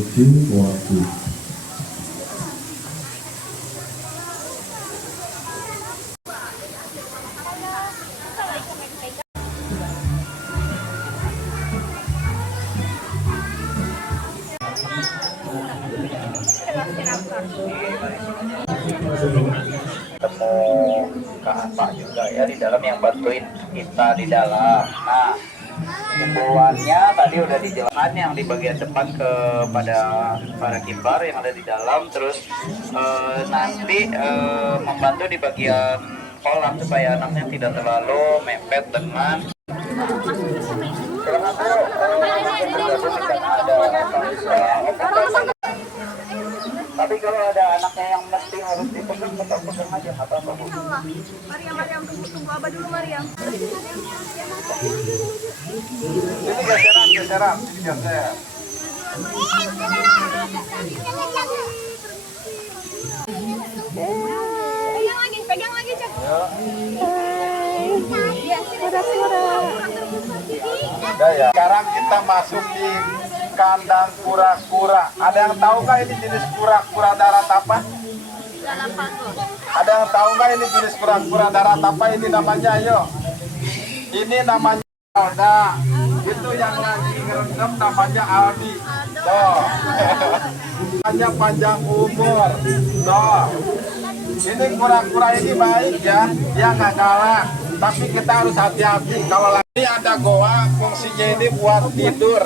waktu. Ketemu Pak juga ya di dalam yang bantuin kita di dalam. Nah, himbauannya tadi udah dijelaskan yang di bagian depan kepada para kiper yang ada di dalam, terus nanti membantu di bagian kolam supaya anaknya tidak terlalu mepet dengan tapi kalau ada anaknya yang mesti harus dipegang, pegang aja nggak apa-apa. Mariam, tunggu Abah dulu Mariam. Ini geseran, ini geser. Pegang lagi, Cak. Udah ya. Sekarang kita masuk di kandang kura-kura. Ada yang tahu nggak ini jenis kura-kura darat apa? Ada yang tahu nggak ini jenis kura-kura darat apa ini namanya? Ayo. Ini namanya Alda. Itu yang lagi ngerendam namanya Aldi. Tuh. Hanya panjang umur. Tuh. Ini kura-kura ini baik ya. Dia nggak galak. Tapi kita harus hati-hati. Kalau lagi ada goa, fungsinya ini buat tidur.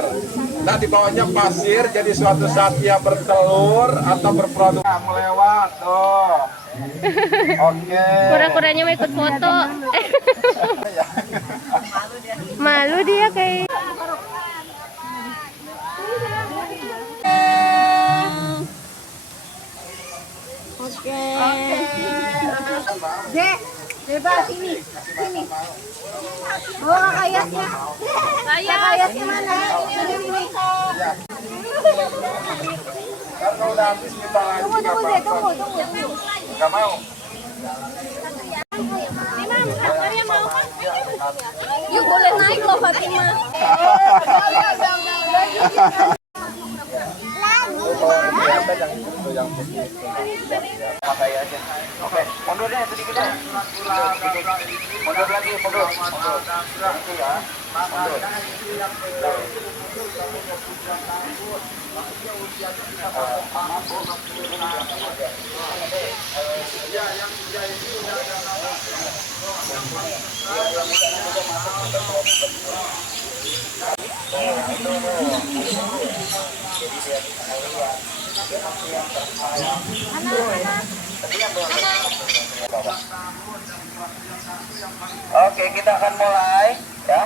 Nah di bawahnya pasir, jadi suatu saat dia bertelur atau berproduksi melewat. Tuh. Oke. Kura-kuranya mau ikut foto. Malu dia kayak. Oke. Dek, bebas ini. Sini. Oh, ayatnya. Ayatnya mana? Ini. Kalau udah habis kita lagi. Tunggu. Nggak mau. Maria mau kan? Yuk boleh naik loh Fatima. Yang pakai aja. Oke, mundur deh sedikit deh. Mundur lagi, mundur. Itu ya. Mundur. Oke, kita akan mulai ya.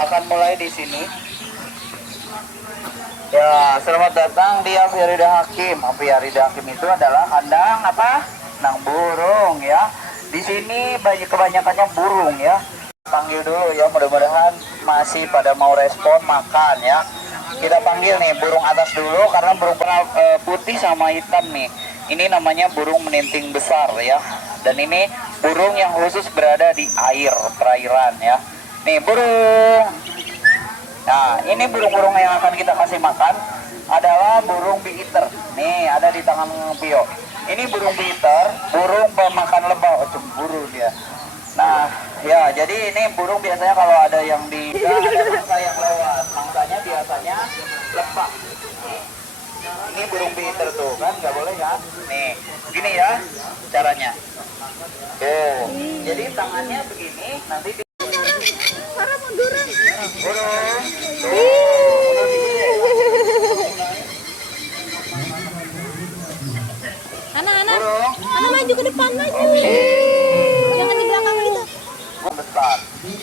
Akan mulai di sini. Ya, selamat datang di Aviarida Hakim. Aviarida Hakim itu adalah kandang apa? Kandang burung ya. Di sini kebanyakannya burung ya. Panggil dulu ya, mudah-mudahan masih pada mau respon makan ya. Kita panggil nih burung atas dulu karena burung putih sama hitam nih. Ini namanya burung meninting besar ya. Dan ini burung yang khusus berada di air, perairan ya. Nih burung. Nah, ini burung-burung yang akan kita kasih makan adalah burung bee eater. Nih, ada di tangan Pio. Ini burung bee eater, burung pemakan lebah. Oh, cemburu dia. Nah, ya, jadi ini burung biasanya kalau ada yang di ada mangsa yang lewat. Mangsanya biasanya lebah. Ini burung bee eater tuh kan, nggak boleh kan? Nih, begini ya caranya. Tuh, jadi tangannya begini, nanti di burung. Anak maju ke depan maju. Jangan di belakang kita. Besar.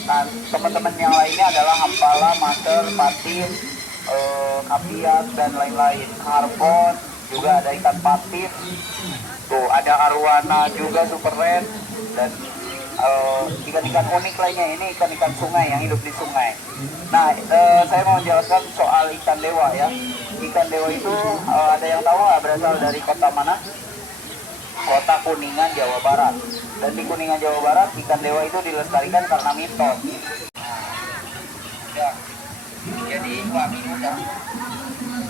Nah, teman-teman yang lainnya adalah hampala, mater, patin, kapiat dan lain-lain. Karbon, juga ada ikan patin. Tuh, ada arwana juga super red dan ikan-ikan unik lainnya. Ini ikan-ikan sungai yang hidup di sungai. Nah, saya mau menjelaskan soal ikan dewa ya. Ikan dewa itu ada yang tahu nggak berasal dari kota mana? Kota Kuningan, Jawa Barat. Dan di Kuningan, Jawa Barat, ikan dewa itu dilestarikan karena mitos. Ya. Jadi kami udah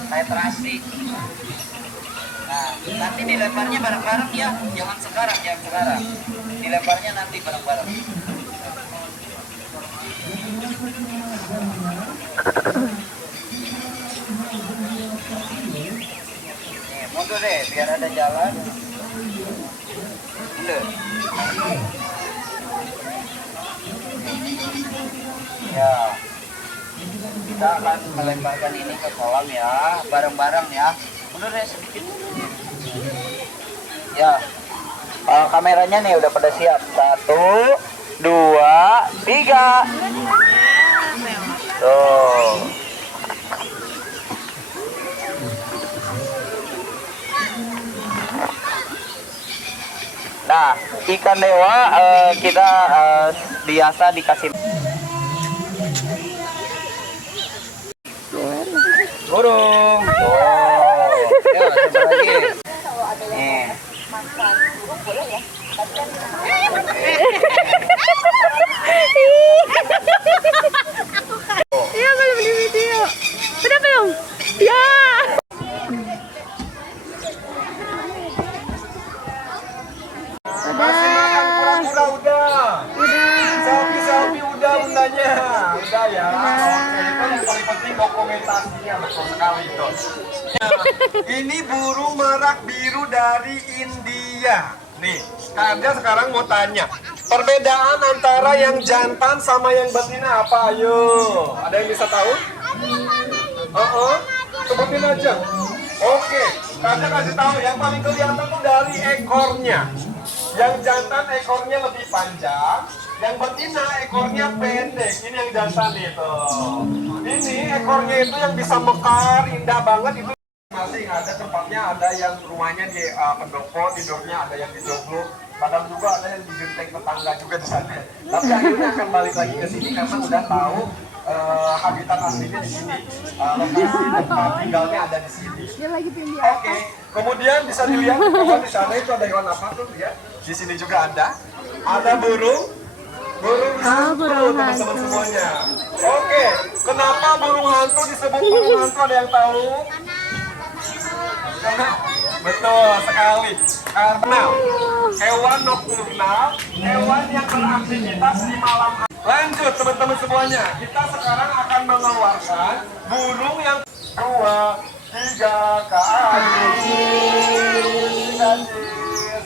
kayak terasi. Nah, nanti dilemparnya bareng-bareng ya, jangan sekarang, dilemparnya nanti bareng-bareng. Nih, mundur deh, biar ada jalan. Mundur. Ya, kita akan melemparkan ini ke kolam ya, bareng-bareng ya. Mundur deh sedikit. Ya, kameranya nih udah pada siap. 1, 2, 3. Tuh. Nah, ikan dewa kita biasa dikasih burung. Oh, ya coba lagi. Nih. Iya, belum di video. Sudah belum? Ya. Masih makan kura-kura udah. Sapi-sapi udah bundanya. Udah ya. Oke, itu yang paling penting dokumentasinya, betul sekali itu. Nah, ini burung merak biru dari India. Nih, Anda sekarang mau tanya, perbedaan antara yang jantan sama yang betina apa? Ayo, ada yang bisa tahu? Sebutin aja. Oke, Anda kasih tahu yang paling kelihatan tuh dari ekornya. Yang jantan ekornya lebih panjang, yang betina ekornya pendek. Ini yang jantan itu. Ini ekornya itu yang bisa mekar, indah banget itu. Masing ada tempatnya, ada yang rumahnya di pendopo, tidurnya ada yang di joglo, kadang juga ada yang di genteng tetangga juga di sana. Tapi akhirnya akan balik lagi ke sini karena udah tahu habitat aslinya di sini, lokasi tempat tinggalnya ada di sini. Oke, kemudian bisa dilihat di sana itu ada hewan apa tuh ya? Di sini juga ada burung hantu teman-teman semuanya. Oke, kenapa burung hantu disebut burung hantu, ada yang tahu? Karena betul sekali, karena hewan nokturnal, hewan yang beraktivitas di malam hari. Lanjut teman-teman semuanya, kita sekarang akan mengeluarkan burung yang 2, 3 ke atas.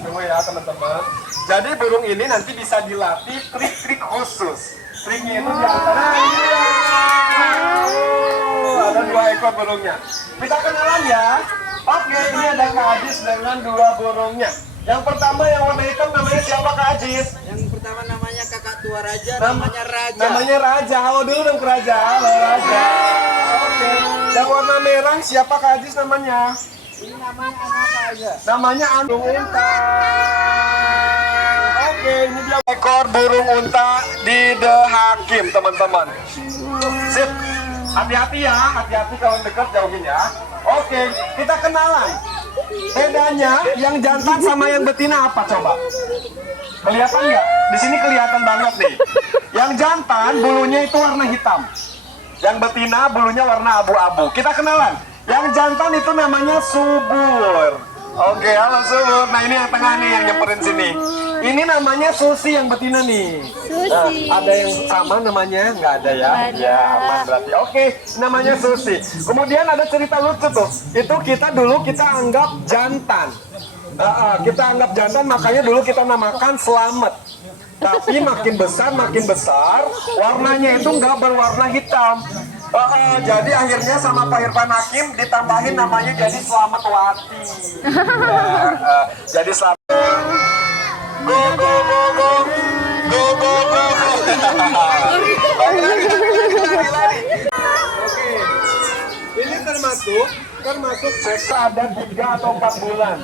Tunggu ya teman-teman. Jadi burung ini nanti bisa dilatih trik-trik khusus. Triknya itu di antara ada 2 ekor burungnya. Kita kenalan ya. Oke, ini ada Kak Ajis dengan 2 burungnya. Yang pertama yang warna hitam namanya siapa Kak Ajis? Yang pertama namanya kakak tua raja, namanya Raja. Namanya Raja. Halo dulu dong Raja. Halo Raja. Oke. Yang warna merah siapa Kak Ajis namanya? Ini namanya apa aja? Namanya burung unta. Oke, ini dia ekor burung unta di The Hakim teman-teman. Sip. Hati-hati ya, hati-hati kalau dekat jauhin ya. Oke, kita kenalan. Bedanya yang jantan sama yang betina apa coba? Kelihatan nggak? Di sini kelihatan banget nih. Yang jantan bulunya itu warna hitam. Yang betina bulunya warna abu-abu. Kita kenalan. Yang jantan itu namanya subur. Oke, halo subur. Nah ini yang tengah nih yang nyamperin sini. Ini namanya Susi yang betina nih. Susi. Nah, ada yang sama namanya? Nggak ada ya? Ya, aman berarti. Oke, namanya Susi. Kemudian ada cerita lucu tuh. Itu kita anggap jantan. Kita anggap jantan, makanya dulu kita namakan Selamat. Tapi makin besar, warnanya itu nggak berwarna hitam. Jadi akhirnya sama Pak Irfan Hakim ditambahin namanya jadi Selamat Wati. Jadi Selamat. Go go go go go go go. Lari. Oke. Ini termasuk seks ada 3 atau 4 bulan.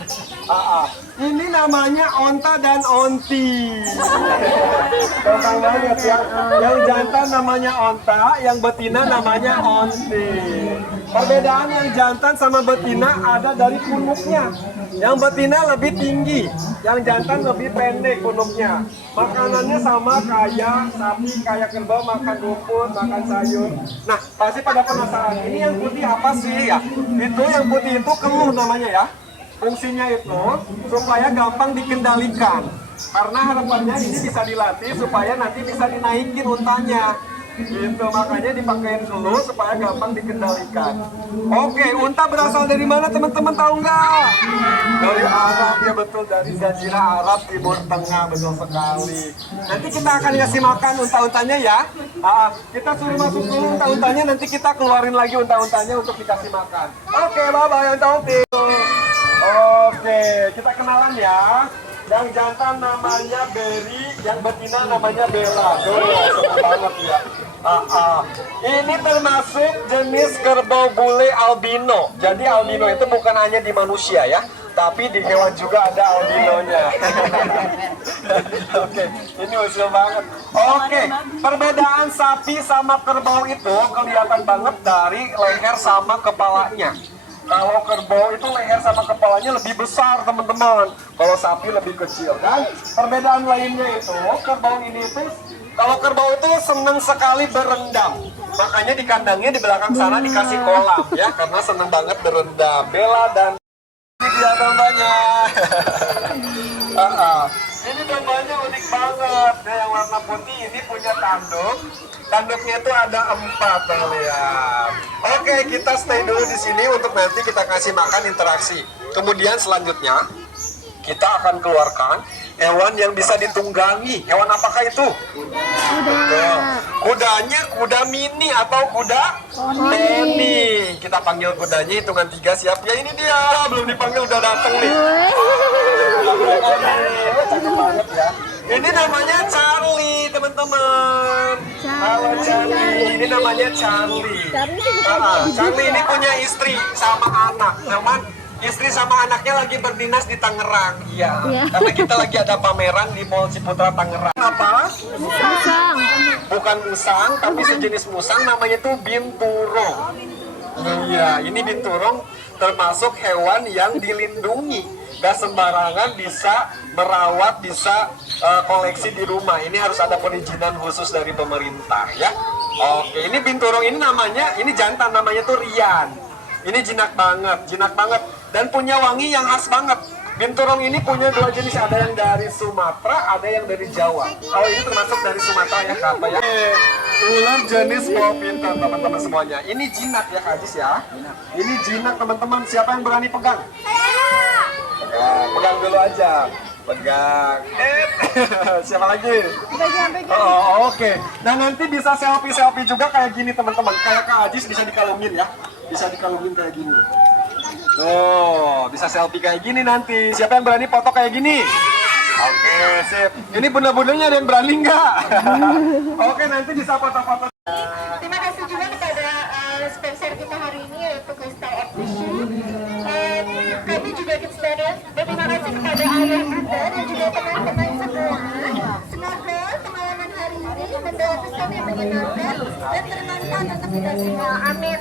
Ini namanya onta dan onti. Gampang banget ya. Yang jantan namanya onta, yang betina namanya onti. Perbedaan yang jantan sama betina ada dari punuknya. Yang betina lebih tinggi, yang jantan lebih pendek punuknya. Makanannya sama kayak sapi, kayak kerbau, makan rumput, makan sayur. Nah, pasti pada penasaran, ini yang putih apa sih ya? Itu yang putih itu keluh namanya ya. Fungsinya itu supaya gampang dikendalikan. Karena harapannya ini bisa dilatih supaya nanti bisa dinaikin untanya. Gitu, makanya dipakein dulu supaya gampang dikendalikan. Oke, unta berasal dari mana teman-teman tahu nggak? Dari Arab, ya betul, dari Jazirah Arab Timur Tengah, betul sekali. Nanti kita akan kasih makan unta-untanya ya. Kita suruh masuk dulu unta-untanya, nanti kita keluarin lagi unta-untanya untuk dikasih makan. Oke, bye-bye unta-unta. Oke, kita kenalan ya. Yang jantan namanya Berry, yang betina namanya Bella. Seru banget ya. Ini termasuk jenis kerbau bule albino. Jadi albino itu bukan hanya di manusia ya, tapi di hewan juga ada albinonya. Oke, ini usil banget. Oke, perbedaan sapi sama kerbau itu kelihatan banget dari leher sama kepalanya. Kalau kerbau itu leher sama kepalanya lebih besar teman-teman. Kalau sapi lebih kecil kan. Perbedaan lainnya itu kerbau ini itu, kalau kerbau itu senang sekali berendam. Makanya di kandangnya di belakang sana dikasih kolam ya, karena senang banget berendam. Bella dan ini dia dombanya. Ini dombanya unik banget. Nah, yang warna putih ini punya tanduk. Tanduknya itu ada 4, lihat. Oke, kita stay dulu di sini untuk nanti kita kasih makan interaksi. Kemudian selanjutnya kita akan keluarkan hewan yang bisa ditunggangi. Hewan apakah itu? Kuda. Kudanya kuda mini atau kuda poni. Kita panggil kudanya hitungan 3, siap ya. Ini dia, belum dipanggil udah dateng nih. Cakep banget ya. Ini namanya Charlie, teman-teman. Halo Charlie, ini namanya Charlie. Charlie ini punya istri sama anak. Teman, istri sama anaknya lagi berdinas di Tangerang. Iya. Karena kita lagi ada pameran di Mall Ciputra Tangerang. Apa? Musang. Bukan musang, tapi sejenis musang namanya tuh binturong. Iya, ini binturong termasuk hewan yang dilindungi. Gak sembarangan bisa merawat, bisa koleksi di rumah. Ini harus ada perizinan khusus dari pemerintah ya. Oke, ini binturong ini namanya, ini jantan namanya tuh Rian. Ini jinak banget dan punya wangi yang khas banget. Binturong ini punya 2 jenis, ada yang dari Sumatera, ada yang dari Jawa. Kalau ini termasuk dari Sumatera ya kata ya. Ular jenis bawang pintar teman-teman semuanya. Ini jinak ya Kak Ajis ya. Ini jinak teman-teman. Siapa yang berani pegang? Pegang dulu aja. Pegang. Siapa lagi? Oh, oke. Nah nanti bisa selfie juga kayak gini teman-teman. Kayak Kak Ajis bisa dikalungin ya. Bisa dikalungin kayak gini. Tuh, bisa selfie kayak gini nanti. Siapa yang berani foto kayak gini? Oke, sip. Ini bunda-bundanya ada yang berani nggak? Oke, nanti bisa foto-foto. Terima kasih juga kepada sponsor kita hari ini yaitu Crystal Optician. Kami juga Kidstarers. Terima kasih kepada ayah bunda dan juga teman-teman semua. Semoga pengalaman hari ini membawa pesan yang menyenangkan dan bermanfaat untuk kita semua. Amin.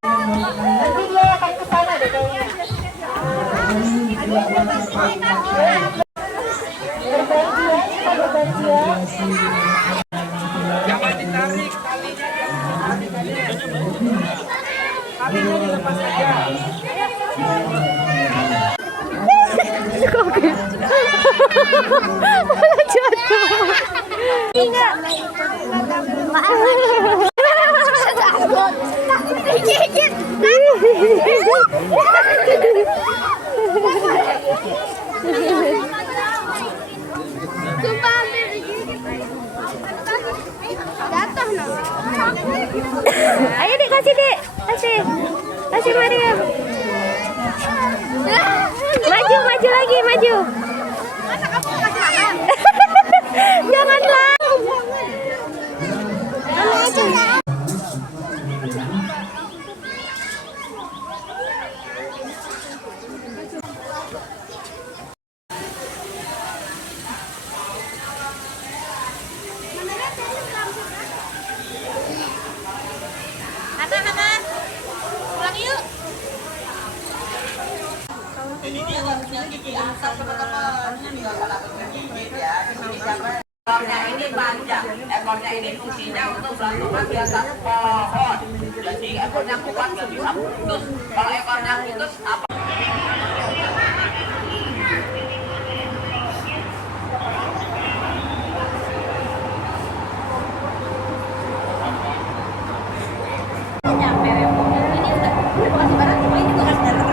Nanti dia akan ke sana deh kayaknya. Berbahagia. Jangan ditarik talinya. Talinya dilepas aja. Enggak. Gigit. Sumpah hampir digigit. Jatuh loh. Ayo Dek, kasih Dek. Kasih Maria. Maju lagi, maju. Masa kamu kasih makan? Janganlah. Hana. Ekornya ini panjang, ekornya ini fungsinya untuk berlindung di atas pohon. Jadi ekornya kuat, nggak bisa putus. Kalau ekornya putus, apa? Ini udah kasih barang, cuma ini gue kasih darah.